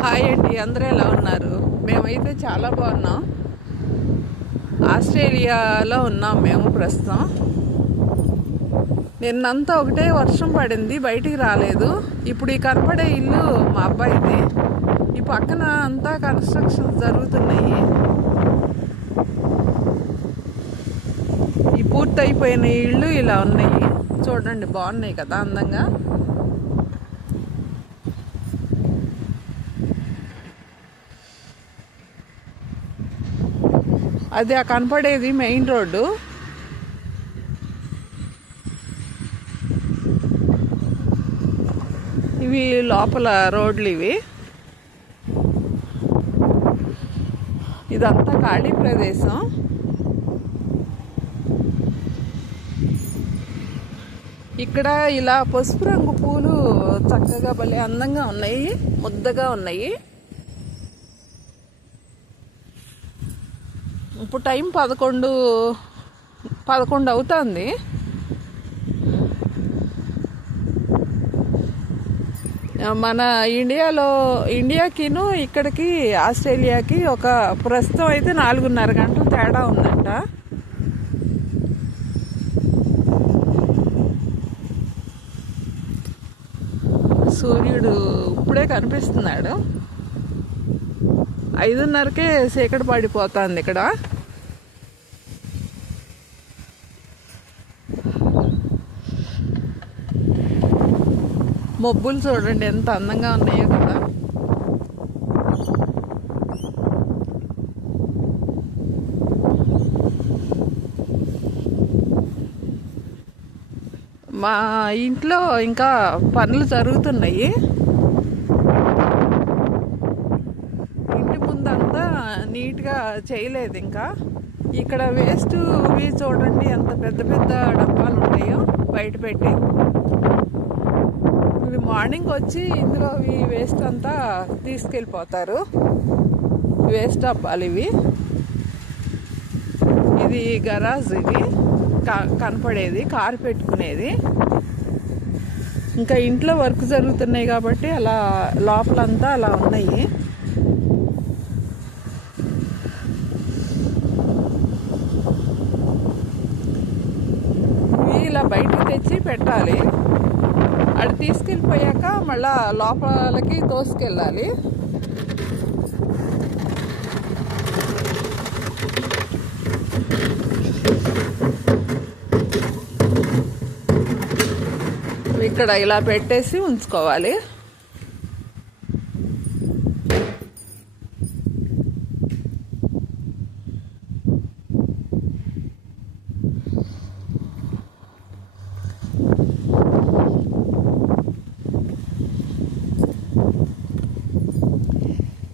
Hi అండి అందరూ ఎలా ఉన్నారు? మేమైతే చాలా బాగున్నాం. ఆస్ట్రేలియాలో ఉన్నాం మేము ప్రస్తుతం. నిన్నంతా ఒకటే వర్షం పడింది బయటికి రాలేదు. ఇప్పుడు ఈ కనపడే ఇల్లు మా అబ్బాయిది. ఈ పక్కన అంతా కన్స్ట్రక్షన్స్ జరుగుతున్నాయి. ఈ పూర్తయిపోయిన ఇళ్ళు ఇలా ఉన్నాయి. చూడండి బాగున్నాయి కదా అందంగా. అది ఆ కనపడేది మెయిన్ రోడ్డు. ఇవి లోపల రోడ్లు ఇవి. ఇదంతా ఖాళీ ప్రదేశం. ఇక్కడ ఇలా పసుపు రంగు పూలు చక్కగా భలే అందంగా ఉన్నాయి ముద్దగా ఉన్నాయి. ఇప్పుడు టైం పదకొండు పదకొండు అవుతుంది. మన ఇండియాలో ఇండియాకిను ఇక్కడికి ఆస్ట్రేలియాకి ఒక ప్రస్తుతం అయితే నాలుగున్నర గంటలు తేడా ఉందంట. సూర్యుడు ఇప్పుడే కనిపిస్తున్నాడు. ఐదున్నరకే చీకటి పడిపోతుంది ఇక్కడ. మబ్బులు చూడండి ఎంత అందంగా ఉన్నాయో కదా. మా ఇంట్లో ఇంకా పనులు జరుగుతున్నాయి. నీట్గా చేయలేదు ఇంకా. ఇక్కడ వేస్ట్ ఇవి చూడండి ఎంత పెద్ద పెద్ద డబ్బాలు ఉన్నాయో బయట పెట్టి. ఇవి మార్నింగ్ వచ్చి ఇందులో ఈ వేస్ట్ అంతా తీసుకెళ్ళిపోతారు. వేస్ట్ డబ్బాలు ఇవి. ఇది గరాజ్ ఇది. క- కనపడేది కారు పెట్టుకునేది. ఇంకా ఇంట్లో వర్క్ జరుగుతున్నాయి కాబట్టి అలా లోపలంతా అలా ఉన్నాయి ఇవి ఇలా బయటకు తెచ్చి పెట్టాలి. అటు తీసుకెళ్ళిపోయాక మళ్ళా లోపలకి తోసుకెళ్ళాలి. ఇక్కడ ఇలా పెట్టేసి ఉంచుకోవాలి.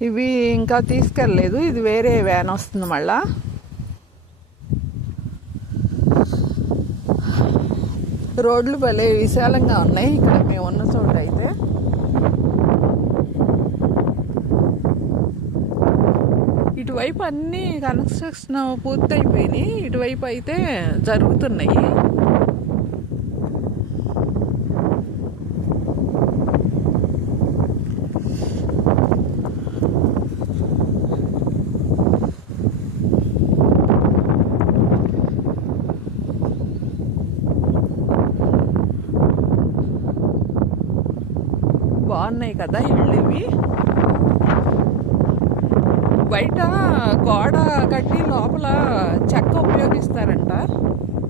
ఇవి ఇంకా తీసుకెళ్ళలేదు. ఇది వేరే వ్యాన్ వస్తుంది మళ్ళా. రోడ్లు భలే విశాలంగా ఉన్నాయి. ఇక్కడ మేము ఉన్న చోట అయితే. ఇటువైపు అన్నీ కన్స్ట్రక్షన్ పూర్తయిపోయినాయి. ఇటువైపు అయితే జరుగుతున్నాయి. బాగున్నాయి కదా ఇళ్ళు ఇవి బయట గోడ కట్టి లోపల చెక్క ఉపయోగిస్తారంట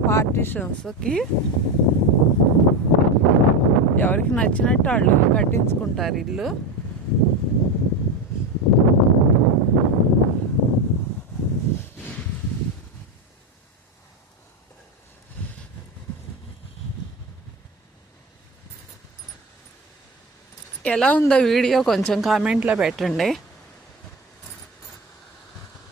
పార్టీషన్స్కి. ఎవరికి నచ్చినట్టు వాళ్ళు కట్టించుకుంటారు ఇల్లు. ఎలా ఉందో వీడియో కొంచెం కామెంట్లో పెట్టండి.